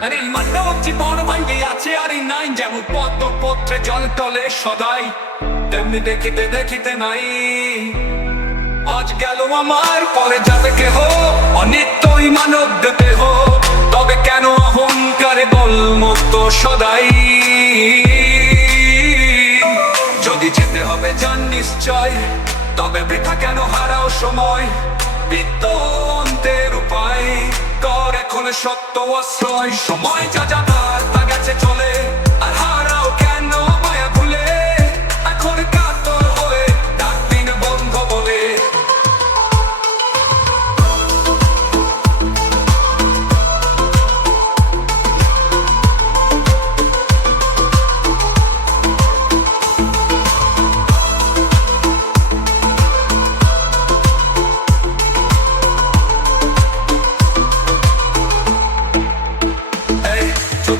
আরে মানব জীবন ভাঙ্গে আছে আরে নাই। যেমন পদ্ম পত্রে জল তলে সদাই, তেমনি দেখিতে দেখিতে নাই। আজ গেল আমার, পরে যাবে কেহ? অনিত্যই মানব দেহ। তবে কেন অহংকারে বল মুক্ত সদাই? যদি যেতে হবে জান নিশ্চয়, তবে বৃথা কেন হারাও সময়? বিদ্যন্তের সত্য আশ্রয় সময় যা যা তার গেছে চলে।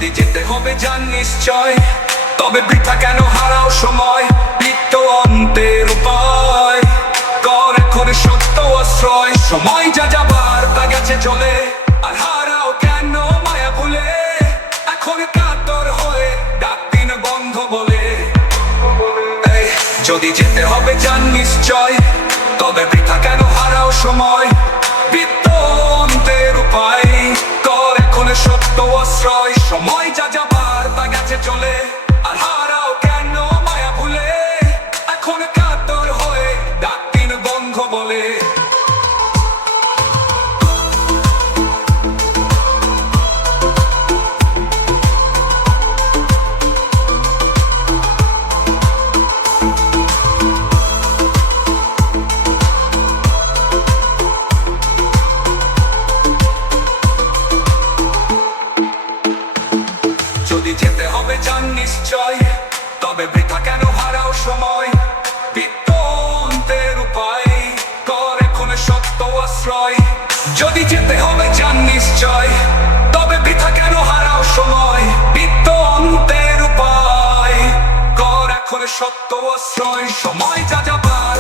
যদি যেতে হবে, যান নিশ্চয়। তবে বৃথা কেন হারাও সময় বৃত্ত অন্তের উপায়। কর এখন সত্য আশ্রয় সময় যা যাবার তা গেছে চলে। আর হারাও কেন মায়া ভুলে? এখন কাতর হয়ে ডাক বন্ধ বলে। যদি যেতে হবে, যান নিশ্চয়। তবে বৃথা কেন হারাও সময় জান তবে বৃথা কেন হারাও সময়? বিদ্যন্তের উপায়, কর এখন সত্য আশ্রয়। যদি যেতে হবে জান নিশ্চয়, তবে বৃথা কেন হারাও সময়? বিদ্যন্তের উপায়, কর এখন সত্য আশ্রয়। সময় যা যাবার